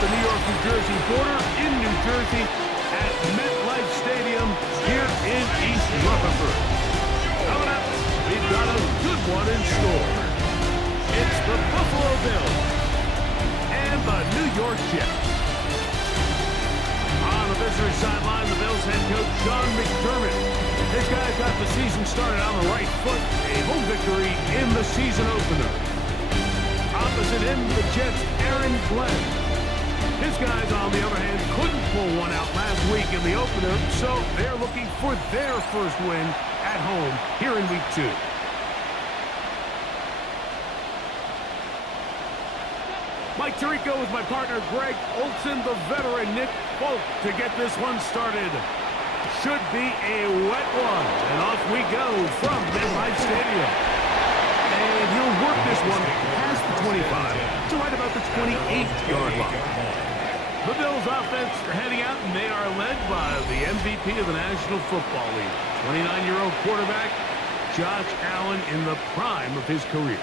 the New York-New Jersey border in New Jersey at MetLife Stadium here in East Rutherford. Coming up, we've got a good one in store. It's the Buffalo Bills and the New York Jets. On the visitor sideline, the Bills head coach Sean McDermott. His guys got the season started on the right foot, a home victory in the season opener. Opposite him, the Jets' Aaron Glenn. His guys, on the other hand, couldn't pull one out last week in the opener, so they're looking for their first win at home here in Week 2. Mike Tirico with my partner Greg Olson, the veteran Nick Folk to get this one started. Should be a wet one, and off we go from MetLife Stadium. And he'll work this one past the 25 to right about the 28-yard line. The Bills offense are heading out, and they are led by the MVP of the National Football League, 29-year-old quarterback Josh Allen in the prime of his career.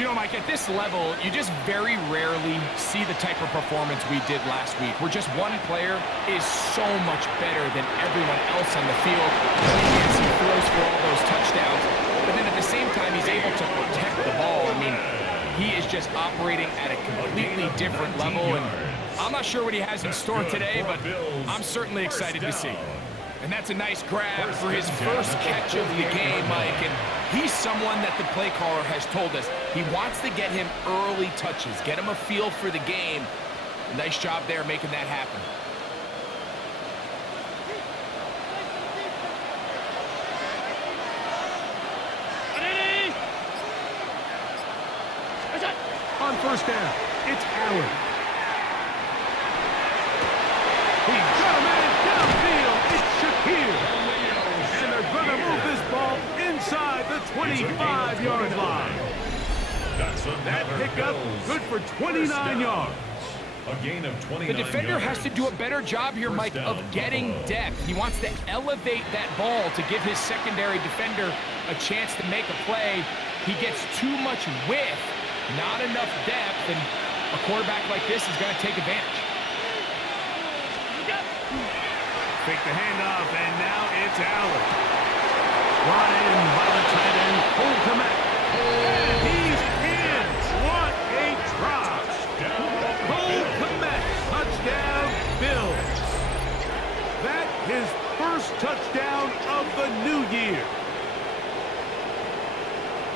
You know, Mike, at this level, you just very rarely see the type of performance we did last week, where just one player is so much better than everyone else on the field. Yes, he throws for all those touchdowns, but then at the same time, he's able to protect the ball. I mean, he is just operating at a completely different level, and I'm not sure what he has in store today, but I'm certainly excited to see. And that's a nice grab for his first catch of the game, Mike. And he's someone that the play caller has told us he wants to get him early touches, get him a feel for the game. Nice job there making that happen. On first down, it's Allen. He's got a man downfield. It's Shakir. And they're going to move this ball inside the 25-yard line. That pickup good for 29 yards. A gain of 29 The defender has to do a better job here, Mike, of getting depth. He wants to elevate that ball to give his secondary defender a chance to make a play. He gets too much width, not enough depth, and a quarterback like this is going to take advantage. Fake the handoff, and now it's Allen. Brought in by the tight end, Cole Kmet. And he's in. What a drop. Cole Kmet, touchdown, Bills. That his first touchdown of the new year.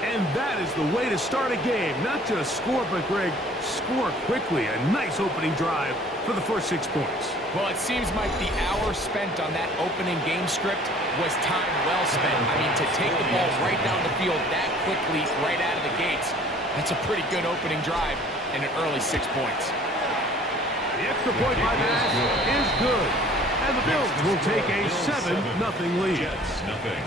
And that is the way to start a game. Not just score, but, Greg, score quickly. A nice opening drive for the first 6 points. Well, it seems like the hour spent on that opening game script was time well spent. I mean, to take the ball right down the field that quickly, right out of the gates, that's a pretty good opening drive and an early 6 points. The extra point by Bass is good. And the Bills will take a 7-0 lead. Jets, nothing.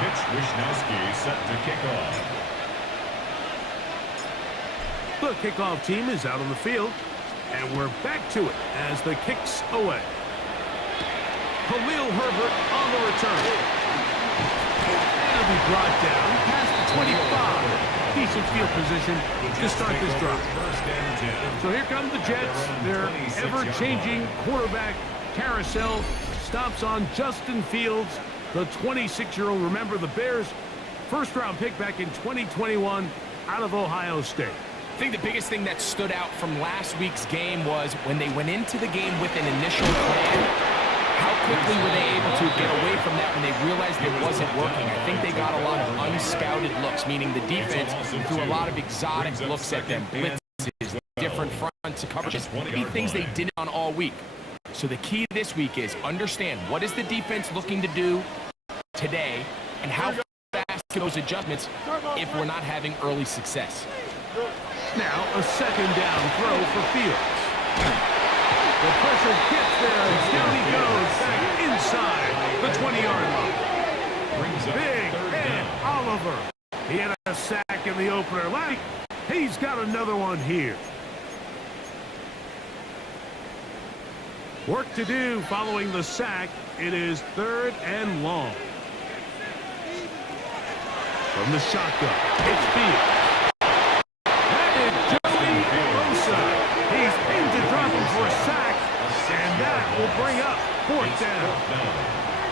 Mitch Wishnowsky set to kick off. The kickoff team is out on the field, and we're back to it as the kick's away. Khalil Herbert on the return. It'll be brought down past the 25. Decent field position to start this drive. So here come the Jets. Their ever-changing quarterback carousel stops on Justin Fields, the 26-year-old. Remember, the Bears' first-round pick back in 2021 out of Ohio State. I think the biggest thing that stood out from last week's game was when they went into the game with an initial plan, how quickly were they able to get away from that when they realized it wasn't working? I think they got a lot of unscouted looks, meaning the defense threw a lot of exotic looks at them, blitzes, different fronts, coverages, maybe things they didn't on all week. So the key this week is understand what is the defense looking to do today and how fast can those adjustments if we're not having early success. Now a second down throw for Fields. The pressure gets there, and down he goes back inside the 20-yard line. Big Ed Oliver. He had a sack in the opener. Like, he's got another one here. Work to do following the sack. It is 3rd and long. From the shotgun, it's Fields. That is Joey Bosa. He's in to drop him for a sack, and that will bring up 4th down.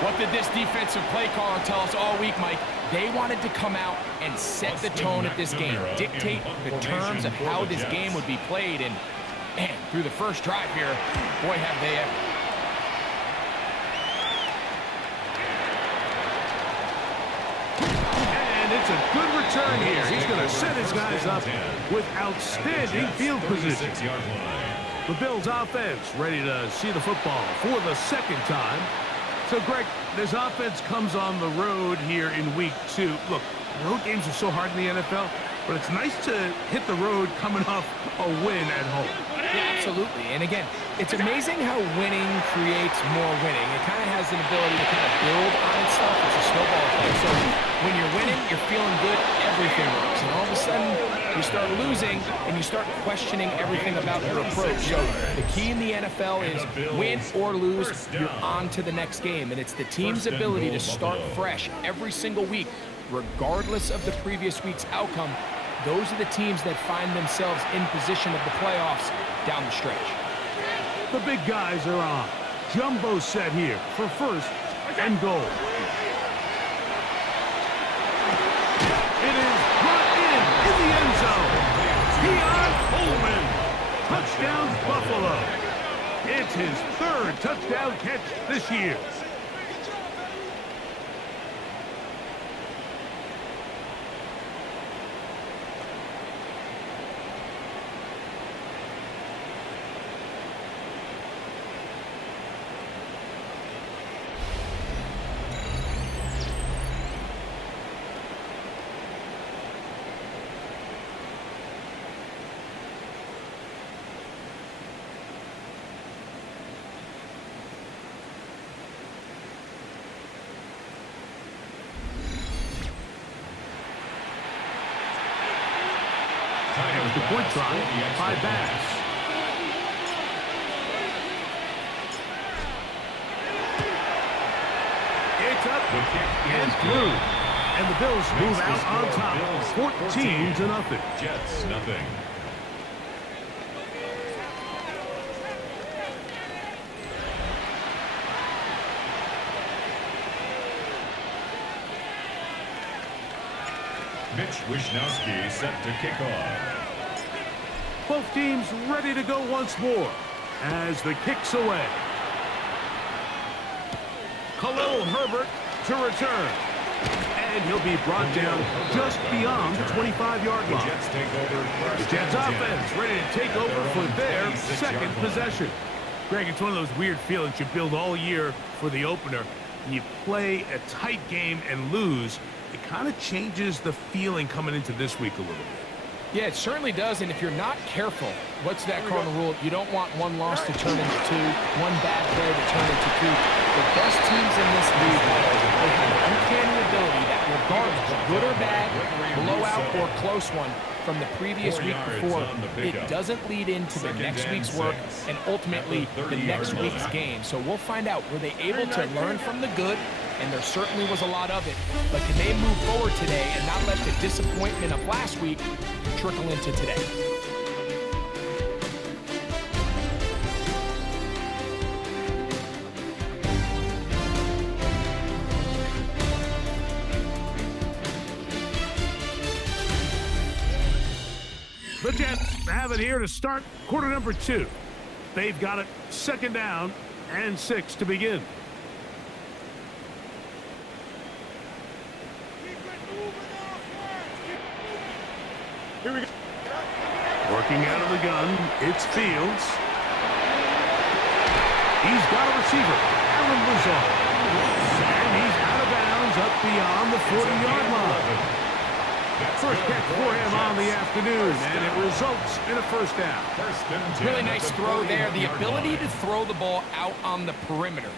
What did this defensive play caller tell us all week, Mike? They wanted to come out and set the tone of this game, dictate the terms of how this game would be played, and man, through the first drive here, boy, have they ever. And it's a good return here. He's going to set his guys up with outstanding field position. The Bills offense ready to see the football for the second time. So, Greg, this offense comes on the road here in week 2. Look, road games are so hard in the NFL, but it's nice to hit the road coming off a win at home. Yeah, absolutely. And again, it's amazing how winning creates more winning. It kind of has an ability to kind of build on itself. It's a snowball effect. So when you're winning, you're feeling good, everything works. And all of a sudden, you start losing, and you start questioning everything about your approach. So the key in the NFL is win or lose, you're on to the next game. And it's the team's ability to start fresh every single week, regardless of the previous week's outcome. Those are the teams that find themselves in position of the playoffs down the stretch. The big guys are on. Jumbo set here for 1st and goal. It is brought in the end zone. Keon Coleman. Touchdown, Buffalo. It's his 3rd touchdown catch this year. There's the point try by Bass. It's up and through. And the Bills move out on top, 14-0. Jets, nothing. Mitch Wishnowsky set to kick off. Both teams ready to go once more as the kick's away. Khalil Herbert to return. And he'll be brought down just beyond the 25-yard line. The Jets offense ready to take over for their second possession. Greg, it's one of those weird feelings you build all year for the opener. And you play a tight game and lose. It kind of changes the feeling coming into this week a little bit. Yeah, it certainly does, and if you're not careful, what's that cardinal rule? You don't want one loss to turn into two, one bad play to turn into two. The best teams in this league, they have an uncanny ability that regardless, good or bad, blowout or close one, from the previous week before, it doesn't lead into the next week's work and ultimately the next week's game. So we'll find out, were they able to learn from the good? And there certainly was a lot of it. But can they move forward today and not let the disappointment of last week trickle into today? The Jets have it here to start quarter number 2. They've got it second down and 6 to begin. Here we go. Working out of the gun, it's Fields. He's got a receiver, Allen Lazard. And he's out of bounds up beyond the 40-yard line. First catch for him on the afternoon, and it results in a first down. Really nice throw there. The ability to throw the ball out on the perimeter.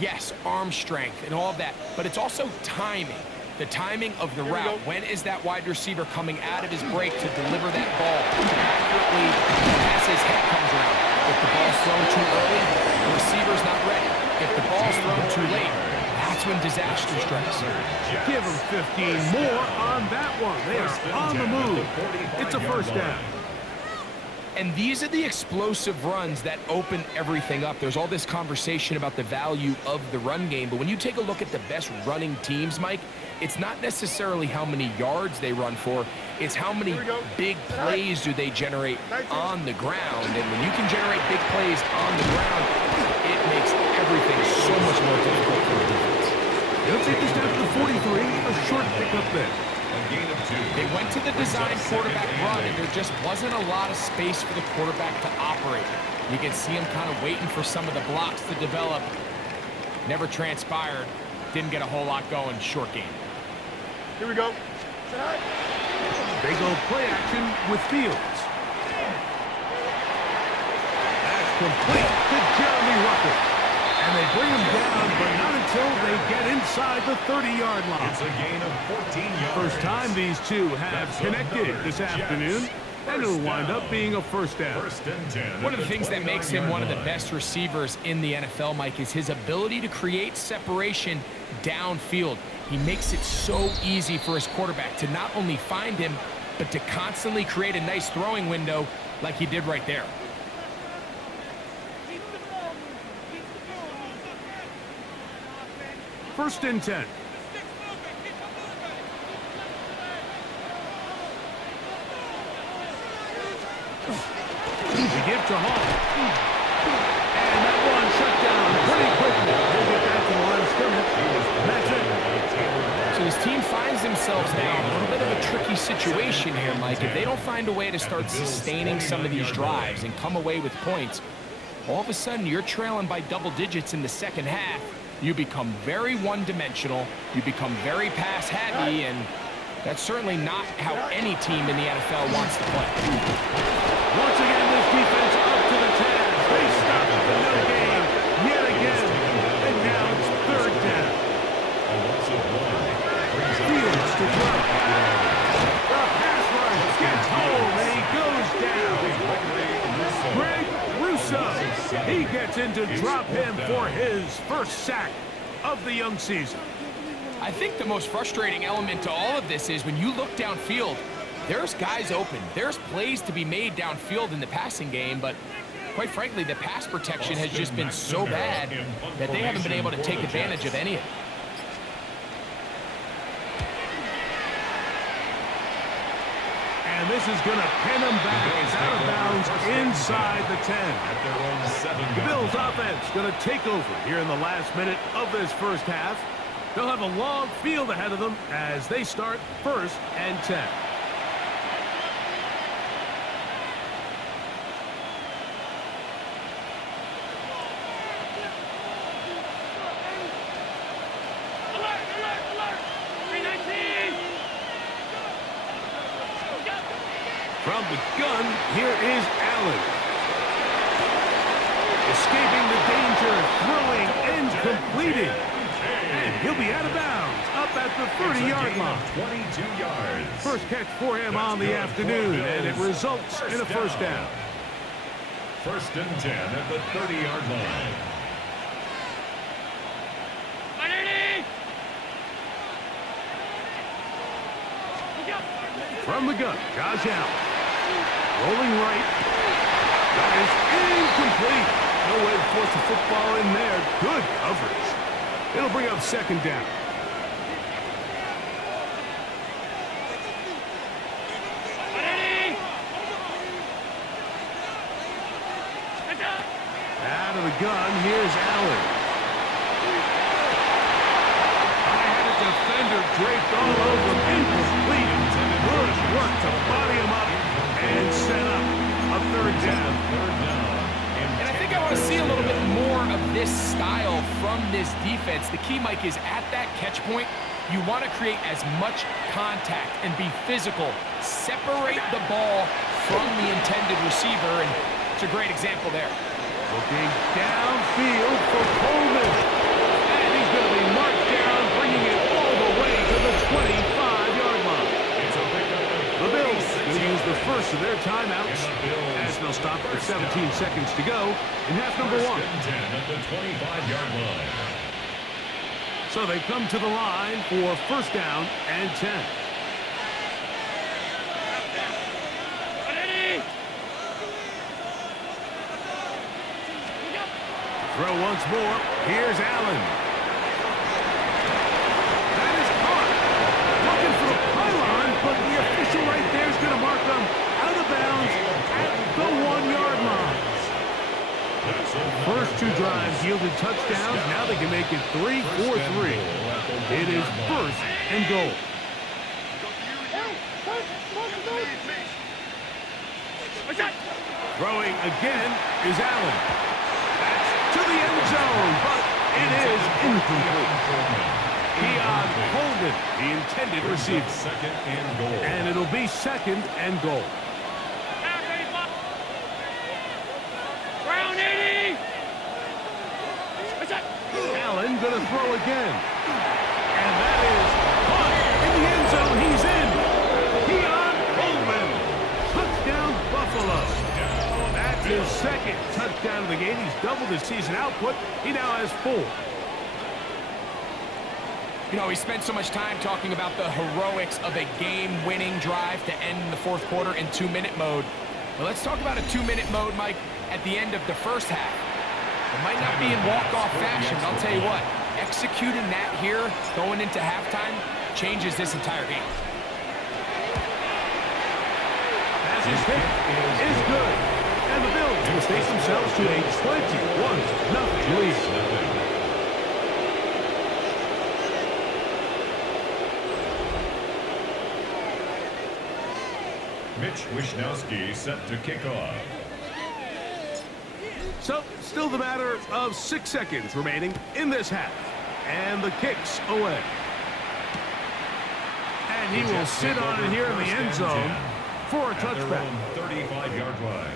Yes, arm strength and all of that, but it's also timing. The timing of the route. When is that wide receiver coming out of his break to deliver that ball accurately as his head comes around? If the ball's thrown too early, the receiver's not ready. If the ball's thrown too late, that's when disaster strikes. Give him 15 more on that one. They are on the move. It's a first down. And these are the explosive runs that open everything up. There's all this conversation about the value of the run game, but when you take a look at the best running teams, Mike, it's not necessarily how many yards they run for, it's how many big plays do they generate on the ground. And when you can generate big plays on the ground, it makes everything so much more difficult for the defense. They'll take this down to the 43, a short pickup there. They went to the design quarterback run, and there just wasn't a lot of space for the quarterback to operate. You can see him kind of waiting for some of the blocks to develop. Never transpired. Didn't get a whole lot going. Short game. Here we go. They go play action with Fields. That's complete to Jeremy Ruckert. And they bring him down, but not until they get inside the 30-yard line. It's a gain of 14 yards. First time these two have connected this afternoon, and it'll wind up being a first down. One of the things that makes him one of the best receivers in the NFL, Mike, is his ability to create separation downfield. He makes it so easy for his quarterback to not only find him, but to constantly create a nice throwing window like he did right there. First and 10. We give to Hall. And that one shut down pretty quickly. He'll get back to the line of scrimmage. That's it. So his team finds themselves now in a little bit of a tricky situation here, Mike. If they don't find a way to start sustaining some of these drives and come away with points, all of a sudden you're trailing by double digits in the second half. You become very one-dimensional, you become very pass-heavy, and that's certainly not how any team in the NFL wants to play. Once again, this defense up to the task. They stop the no game yet again, and now it's third down. Fields to throw. The pass rush gets home, and he goes down. Greg Russo. He gets in to drop him for his first sack of the young season. I think the most frustrating element to all of this is when you look downfield, there's guys open. There's plays to be made downfield in the passing game, but quite frankly, the pass protection has just been so bad that they haven't been able to take advantage of any of it. And this is going to pin them back. It's out of bounds inside the 10. At their own 7 The Bills yard offense going to take over here in the last minute of this first half. They'll have a long field ahead of them as they start 1st and 10. From the gun, here is Allen. Escaping the danger, throwing and completing. And he'll be out of bounds, up at the 30-yard line. 22 yards. First catch for him on the afternoon, and it results in a first down. 1st and 10 at the 30-yard line. From the gun, Josh Allen. Rolling right. That is incomplete. No way to force the football in there. Good coverage. It'll bring up 2nd down. Out of the gun, here's Allen. I had a defender draped all over him. Incomplete. Good work to body him up and set up a 3rd down. And I think I want to see a little bit more of this style from this defense. The key, Mike, is at that catch point, you want to create as much contact and be physical. Separate the ball from the intended receiver, and it's a great example there. Looking downfield for Coleman. And he's going to be marked down, bringing it all the way to the 25-yard line. The Bills will use the first of their timeouts as they'll stop with 17 seconds to go in half number 1. At the 25-yard line. So they come to the line for 1st down and 10. Throw once more. Here's Allen. That is caught. Looking for the pylon, but the official right there is going to mark them out of bounds at the 1-yard line. First 2 drives yielded touchdowns. Now they can make it 3-4-3. It is 1st and goal. Throwing again is Allen. To the end zone, but it is incomplete. Keon Coleman, the intended receiver. 2nd and goal. And it'll be 2nd and goal. Allen going to throw again. And that is caught in the end zone. He's in. Keon Coleman. Touchdown, Buffalo. That's his 2nd touchdown of the game. He's doubled his season output. He now has 4. You know, we spent so much time talking about the heroics of a game-winning drive to end the 4th quarter in 2-minute mode. Well, let's talk about a 2-minute mode, Mike, at the end of the first half. It might not be in walk-off fashion, but I'll tell you what, executing that here, going into halftime, changes this entire game. As his hit is good. And the Bills will take themselves to a 21-0 lead. Mitch Wishnowsky set to kick off. So, still the matter of 6 seconds remaining in this half. And the kick's away. And he will sit on it here in the end zone for a touchback. 35-yard line.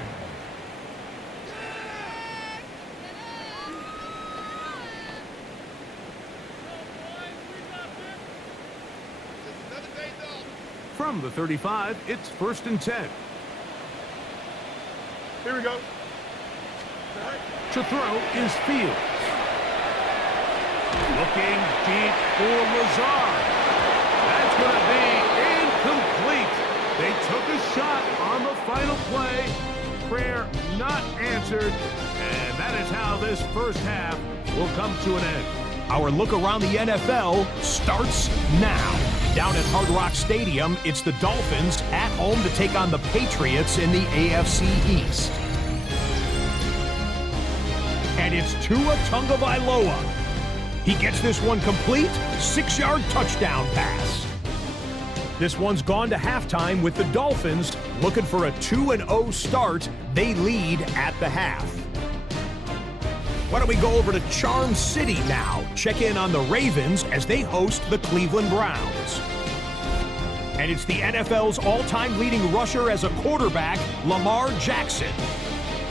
From the 35, it's 1st and 10. Here we go. To throw is Fields. Looking deep for Lazard. That's going to be incomplete. They took a shot on the final play. Prayer not answered. And that is how this first half will come to an end. Our look around the NFL starts now. Down at Hard Rock Stadium, it's the Dolphins at home to take on the Patriots in the AFC East. And it's Tua Tagovailoa. He gets this one complete, 6-yard touchdown pass. This one's gone to halftime with the Dolphins looking for a 2-0 start. They lead at the half. Why don't we go over to Charm City now? Check in on the Ravens as they host the Cleveland Browns. And it's the NFL's all-time leading rusher as a quarterback, Lamar Jackson.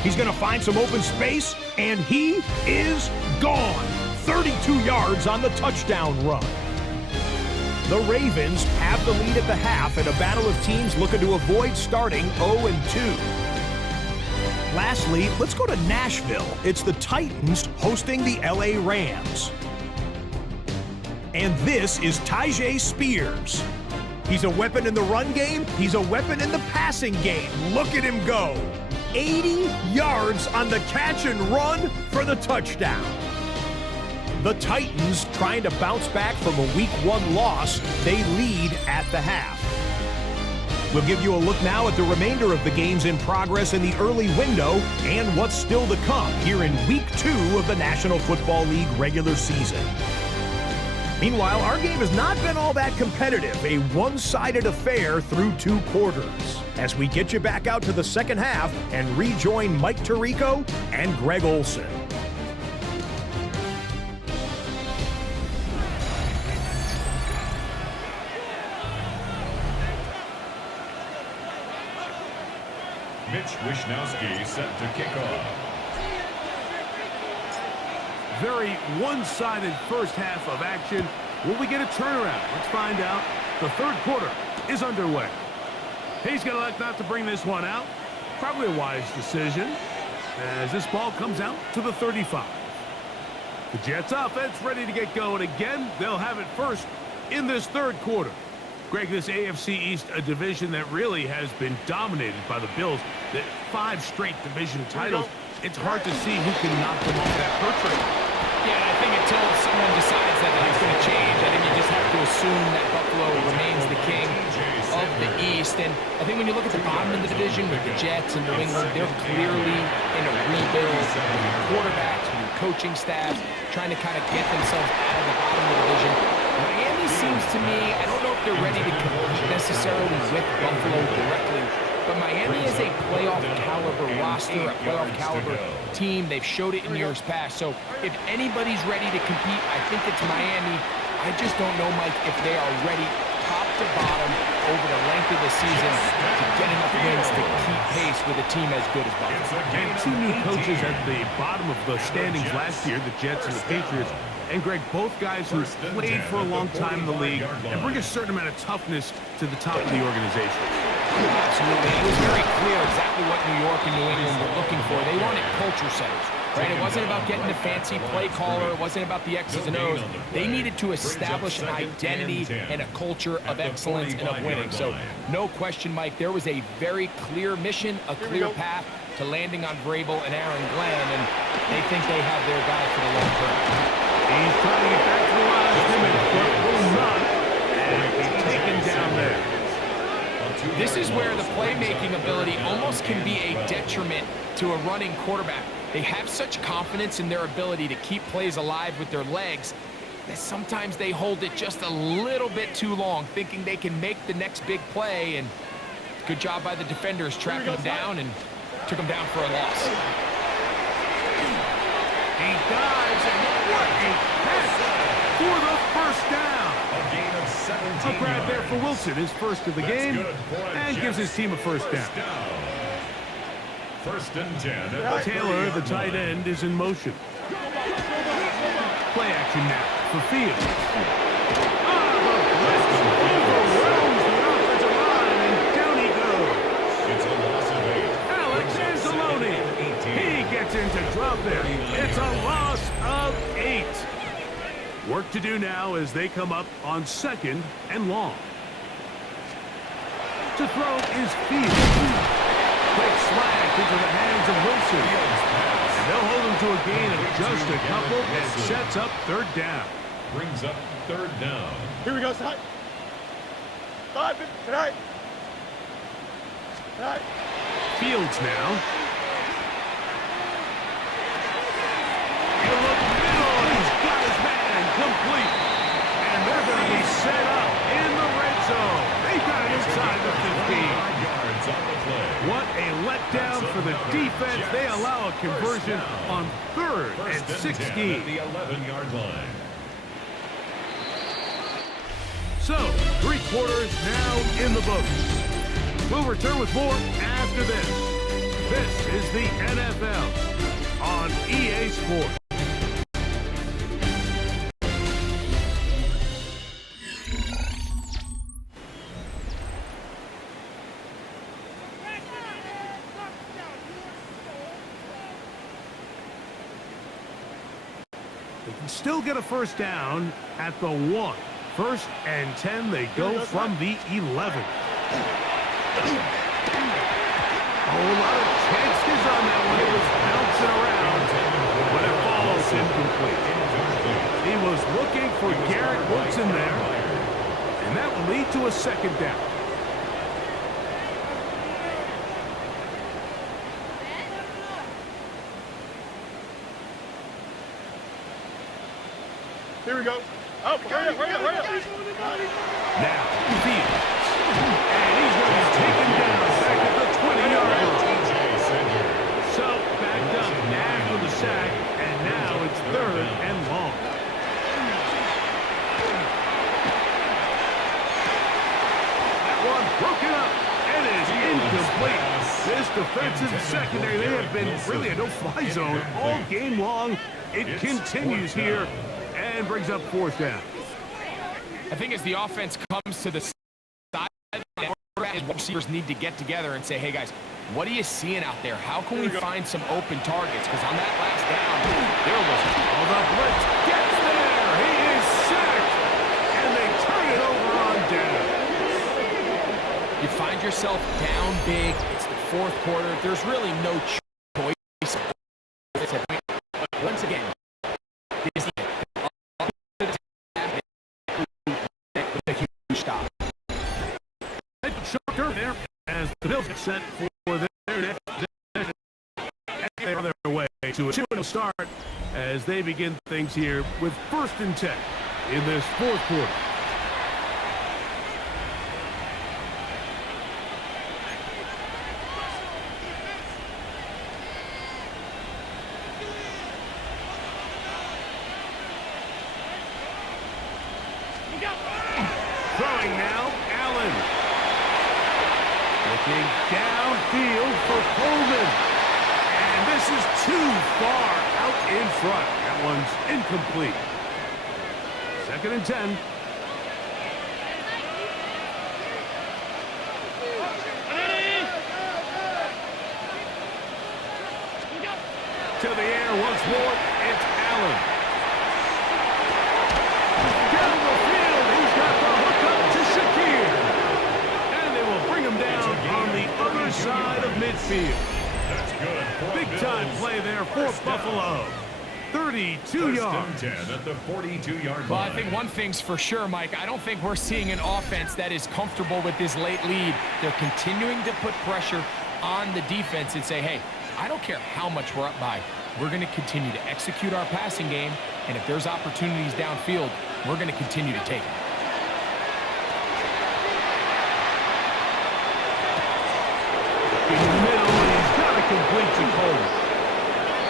He's going to find some open space, and he is gone. 32 yards on the touchdown run. The Ravens have the lead at the half in a battle of teams looking to avoid starting 0-2. Lastly, let's go to Nashville. It's the Titans hosting the LA Rams. And this is Tyjae Spears. He's a weapon in the run game. He's a weapon in the passing game. Look at him go. 80 yards on the catch and run for the touchdown. The Titans trying to bounce back from a Week 1 loss. They lead at the half. We'll give you a look now at the remainder of the games in progress in the early window and what's still to come here in Week 2 of the National Football League regular season. Meanwhile, our game has not been all that competitive, a one-sided affair through 2 quarters. As we get you back out to the second half and rejoin Mike Tirico and Greg Olsen. Mitch Wishnowsky set to kick off. Very one-sided first half of action. Will we get a turnaround? Let's find out. The third quarter is underway. He's going to elect not to bring this one out. Probably a wise decision as this ball comes out to the 35. The Jets offense ready to get going again. They'll have it first in this third quarter. Greg, this AFC East, a division that really has been dominated by the Bills. The 5 straight division titles. It's hard to see who can knock them off that perch rate. Yeah, and I think until someone decides that it's going to change, I think you just have to assume that Buffalo remains the king of the East. And I think when you look at the bottom of the division with the Jets and New England, they're clearly in a rebuild with quarterbacks, with coaching staffs, trying to kind of get themselves out of the bottom of the division. Miami seems to me, I don't know if they're ready to compete necessarily with Buffalo directly, but Miami is a playoff caliber roster, a playoff caliber team. They've showed it in years past. So if anybody's ready to compete, I think it's Miami. I just don't know, Mike, if they are ready top to bottom over the length of the season to get enough wins to keep pace with a team as good as Buffalo. And 2 new coaches at the bottom of the standings last year, the Jets and the Patriots. And Greg, both guys who played for a long time in the league and bring a certain amount of toughness to the top of the organization. Absolutely. It was very clear exactly what New York and New England were looking for. They wanted culture setters, right? It wasn't about getting a fancy play caller. It wasn't about the X's and O's. They needed to establish an identity and a culture of excellence and of winning. So no question, Mike, there was a very clear mission, a clear path to landing on Vrabel and Aaron Glenn, and they think they have their guy for the long term. He's trying to get back to the line of scrimmage, but will not. And he's taken down there. This is where the playmaking ability almost can be a detriment to a running quarterback. They have such confidence in their ability to keep plays alive with their legs that sometimes they hold it just a little bit too long, thinking they can make the next big play. And good job by the defenders tracking him down and took him down for a loss. He dives, and what a pass for the first down. A gain of 17 A grab there for Wilson, his first of the game, good for and gives his team a first down. First and 10. Taylor, the tight end, is in motion. Play action now for Fields. Overwhelms the offensive line, and down he goes. It's a loss of 8. Alex Anzalone. He gets into drop there. It's a loss of 8. Work to do now as they come up on 2nd and long. To throw is Fields. Quick slash into the hands of Wilson. And they'll hold him to a gain of just a couple, and sets up 3rd down. Brings up 3rd down. Here we go, Scott. Fields now. He'll look middle, and he's got his man complete. And they're going to be set up in the red zone. They've got it inside the 15. Yards on the play. What a letdown for the defense. They allow a conversion on 3rd and 16. At the 11-yard line. So, 3 quarters now in the books. We'll return with more after this. This is the NFL on EA Sports. They can still get a first down at the 1. 1st and 10, they go from the 11. A whole lot of chances on that one. It was bouncing around, but it falls incomplete. He was looking for Garrett Wilson there, and that will lead to a 2nd down. Here we go. Oh, hurry up. Now, Fields. And he's going to be taken down back at the 20-yard line. So, backed up after the sack, and now it's 3rd and long. That one broken up, and it is incomplete. This defensive secondary, they have been really a no-fly zone all game long. It continues here and brings up 4th down. I think as the offense comes to the side, receivers need to get together and say, hey, guys, what are you seeing out there? How can we find some open targets? Because on that last down, there was the blitz gets there. He is sacked, and they turn it over on down. You find yourself down big. It's the 4th quarter. There's really no choice. Once again, this is a huge stop. Short turn there as the Bills get set for their next possession. And they're on their way to a 2-0 start as they begin things here with 1st and 10 in this 4th quarter. Throwing now, Allen. Looking downfield for Coleman. And this is too far out in front. That one's incomplete. 2nd and 10. To the air once more, it's Allen. Down the field, he's got the hook up to Shakir. And they will bring him down on the other side of midfield. That's good. Big-time play there for Buffalo. 32 yards. 10 at the 42-yard line. Well, I think one thing's for sure, Mike. I don't think we're seeing an offense that is comfortable with this late lead. They're continuing to put pressure on the defense and say, hey, I don't care how much we're up by. We're going to continue to execute our passing game, and if there's opportunities downfield, we're going to continue to take them. In the middle, and he's got to complete to Coleman.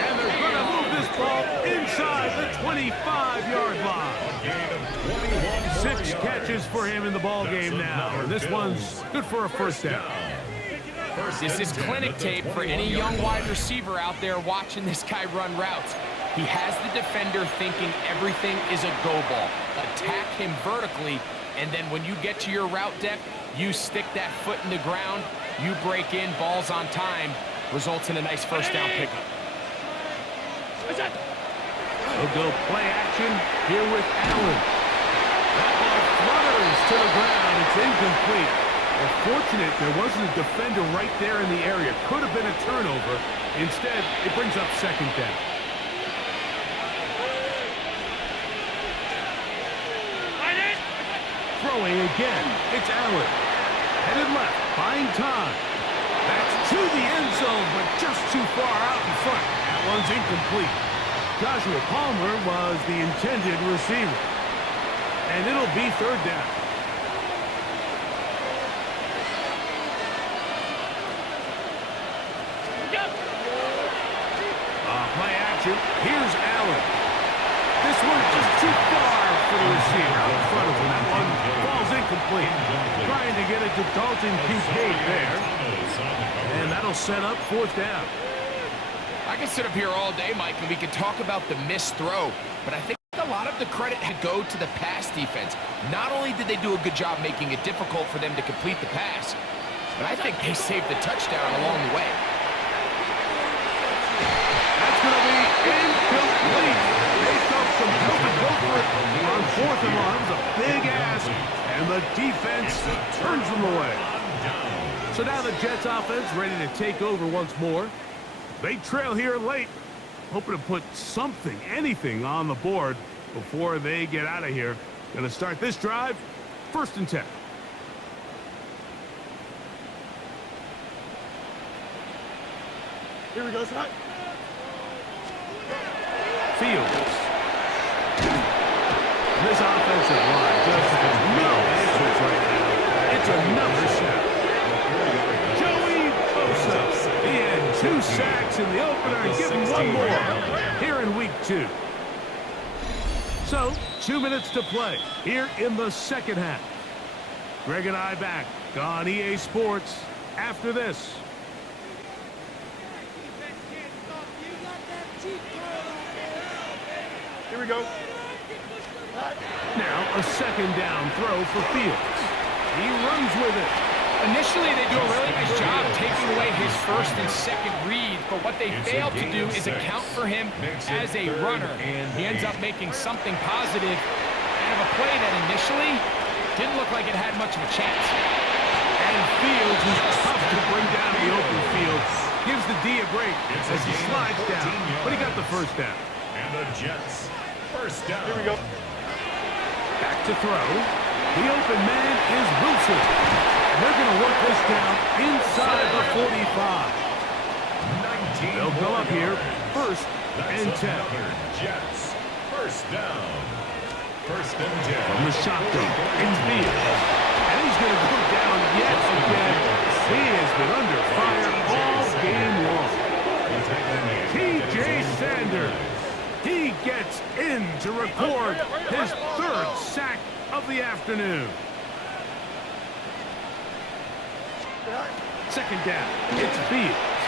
And they're going to move this ball inside the 25-yard line. 6 catches for him in the ball game now. And this one's good for a 1st down. This is clinic tape for any young wide receiver out there watching this guy run routes. He has the defender thinking everything is a go ball. Attack him vertically, and then when you get to your route depth, you stick that foot in the ground, you break in, balls on time, results in a nice 1st down pickup. They'll go play action here with Allen. That ball flutters to the ground. It's incomplete. Well, fortunate there wasn't a defender right there in the area. Could have been a turnover. Instead, it brings up 2nd down. throwing again. It's Allen. Headed left, buying time. That's to the end zone, but just too far out in front. That one's incomplete. Joshua Palmer was the intended receiver. And it'll be third down. Play action. Here's Allen. This one just too far for the receiver out in front of him. That one falls incomplete. Trying to get it to Dalton Kincaid there. And that'll set up fourth down. I can sit up here all day, Mike, and we can talk about the missed throw, but I think a lot of the credit had go to the pass defense. Not only did they do a good job making it difficult for them to complete the pass, but I think they saved the touchdown along the way. That's going to be incomplete. They felt compelled to go for it on fourth and one. It was a big ask, and the defense turns them away. So now the Jets offense ready to take over once more. They trail here late, hoping to put something, anything on the board before they get out of here. Going to start this drive, 1st and 10. Here we go, Scott. Fields. This offensive line just has no answers right now. It's another sack. Joey Bosa. He had 2 sacks in the opener and give him 1 more here in week 2. So, 2 minutes to play here in the second half. Greg and I back on EA Sports after this. Here we go. Now a 2nd down throw for Fields. He runs with it. Initially, they do a really nice job taking away his 1st and 2nd read, but what they fail to do is account for him as a runner. He ends up making something positive out of a play that initially didn't look like it had much of a chance. And Fields is tough to bring down in the open field. Gives the D a break as he slides down, but he got the 1st down. And the Jets, 1st down. Here we go. Back to throw. The open man is Wilson. They're going to work this down inside the 45. They'll go up here, 1st and 10. Jets, 1st down. 1st and 10. From the shotgun, in Fields. And he's going to go down yet again. He has been under fire all game long. T.J. Sanders. He gets in to record his 3rd sack of the afternoon. 2nd down. It's Fields.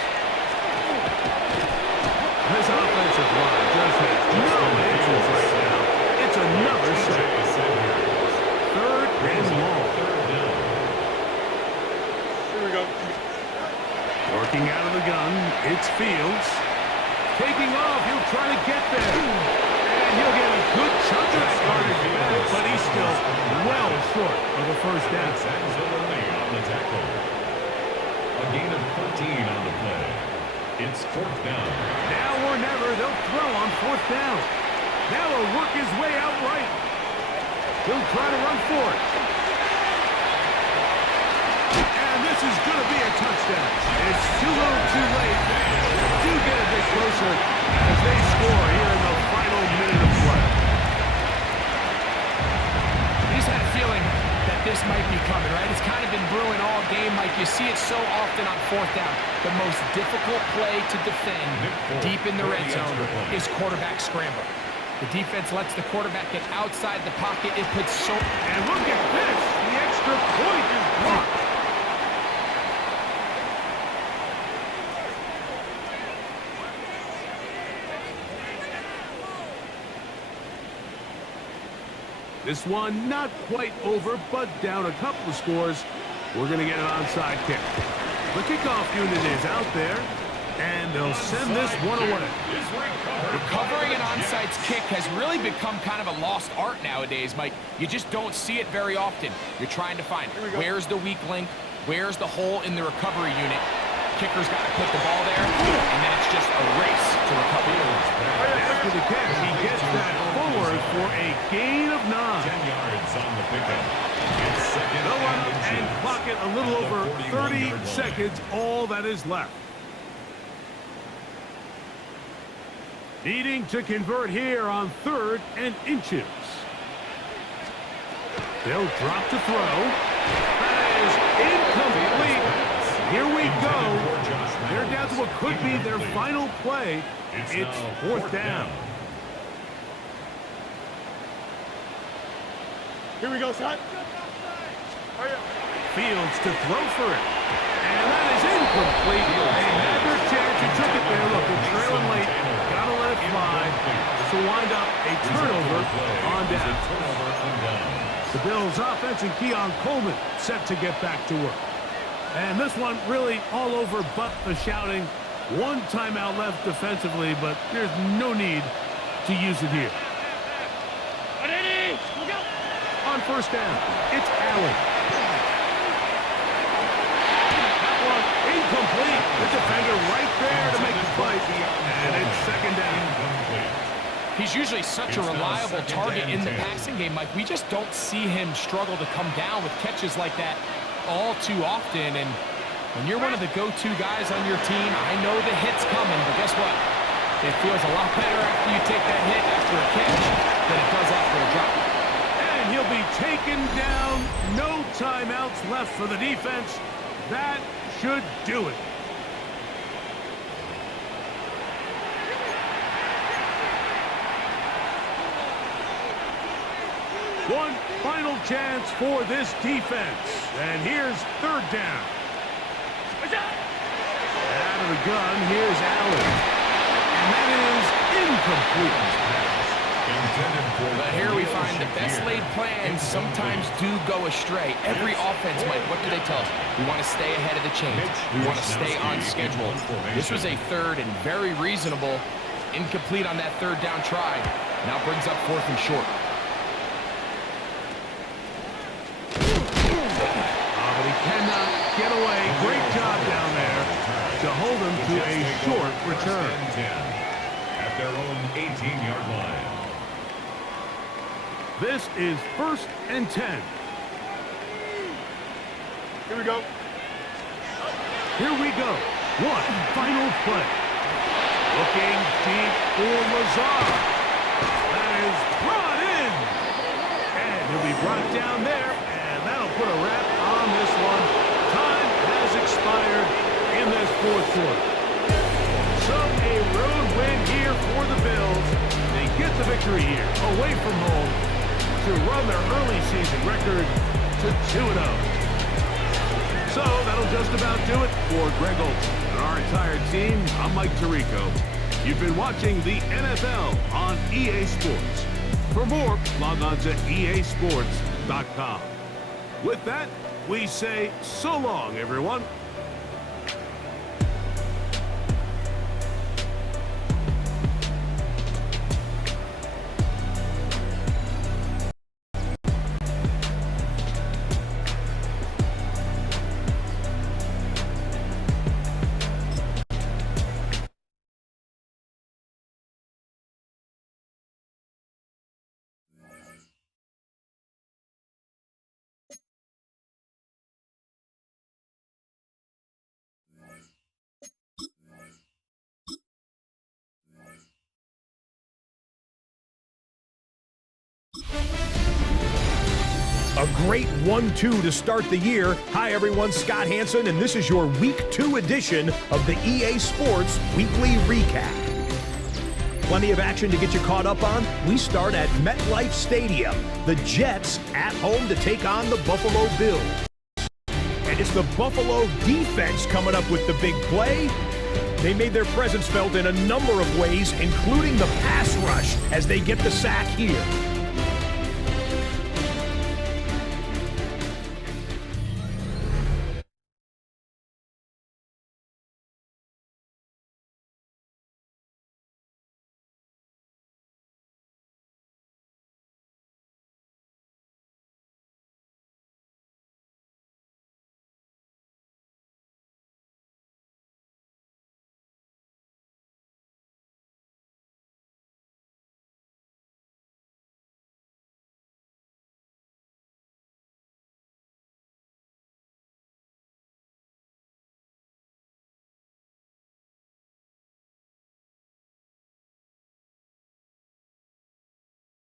This offensive line just has no answers right now. It's another sack. 3rd and long. Here we go. Working out of the gun, it's Fields. Taking off, he'll try to get there. And he'll get a good chunk of that yardage back, but he's still well short of the 1st down. On the tackle. A gain of 13 on the play. It's 4th down. Now or never, they'll throw on 4th down. Now he'll work his way out right. He'll try to run for it. And this is going to be a touchdown. It's too little too late. Do get a bit closer as they score here in the final minute of play. I just had a feeling that this might be coming, right? It's kind of been brewing all game, Mike. You see it so often on 4th down. The most difficult play to defend deep in the red zone is quarterback scramble. The defense lets the quarterback get outside the pocket. It puts so... And look at this. The extra point is blocked. This one not quite over, but down a couple of scores. We're going to get an onside kick. The kickoff unit is out there, and they'll send this one away. Recovering an onside kick has really become kind of a lost art nowadays, Mike. You just don't see it very often. You're trying to find where's the weak link, where's the hole in the recovery unit. Kicker's got to put the ball there, and then it's just a race to recover. After the catch, he gets that forward for a gain of 9. 10 yards on the pickup. little over 30 seconds, all that is left. Needing to convert here on 3rd and inches. They'll drop to throw. That is incomplete. Here we go. They're down to what could be their final play. It's 4th down. Here we go, Scott. Fields to throw for it. And that is incomplete. They had their chance. He took it there. Look, they're trailing late. Got to let it fly. This will wind up a turnover on down. The Bills' offense and Keon Coleman set to get back to work. And this one really all over but the shouting. One timeout left defensively, but there's no need to use it here. On 1st down, it's Allen. That one incomplete. The defender right there to make the play. And it's 2nd down. He's usually such a reliable target in the passing game, Mike. We just don't see him struggle to come down with catches like that all too often. And when you're one of the go-to guys on your team, I know the hit's coming, but guess what? It feels a lot better after you take that hit after a catch than it does after a drop. And he'll be taken down. No timeouts left for the defense. That should do it. One final chance for this defense. And here's 3rd down. Out of the gun, here's Allen. And that is incomplete. But here we find the best laid plans sometimes do go astray. Every offense, Mike, what do they tell us? We want to stay ahead of the chains. We want to stay on schedule. This was a 3rd and very reasonable. Incomplete on that 3rd down try. Now brings up 4th and short. But he cannot get away. Great job down there to hold him to a short return. At their own 18-yard line. This is 1st and 10. Here we go. Here we go. One final play. Looking deep for Lazard. That is brought in. And he'll be brought down there. And that'll put a wrap on this one. Time has expired in this 4th quarter. So a road win here for the Bills. They get the victory here away from home to run their early season record to 2-0. So that'll just about do it for Greg Olsen and our entire team. I'm Mike Tirico. You've been watching the NFL on EA Sports. For more, log on to easports.com. With that, we say so long, everyone. A great 1-2 to start the year. Hi, everyone. Scott Hansen, and this is your Week 2 edition of the EA Sports Weekly Recap. Plenty of action to get you caught up on. We start at MetLife Stadium. The Jets at home to take on the Buffalo Bills. And it's the Buffalo defense coming up with the big play. They made their presence felt in a number of ways, including the pass rush as they get the sack here.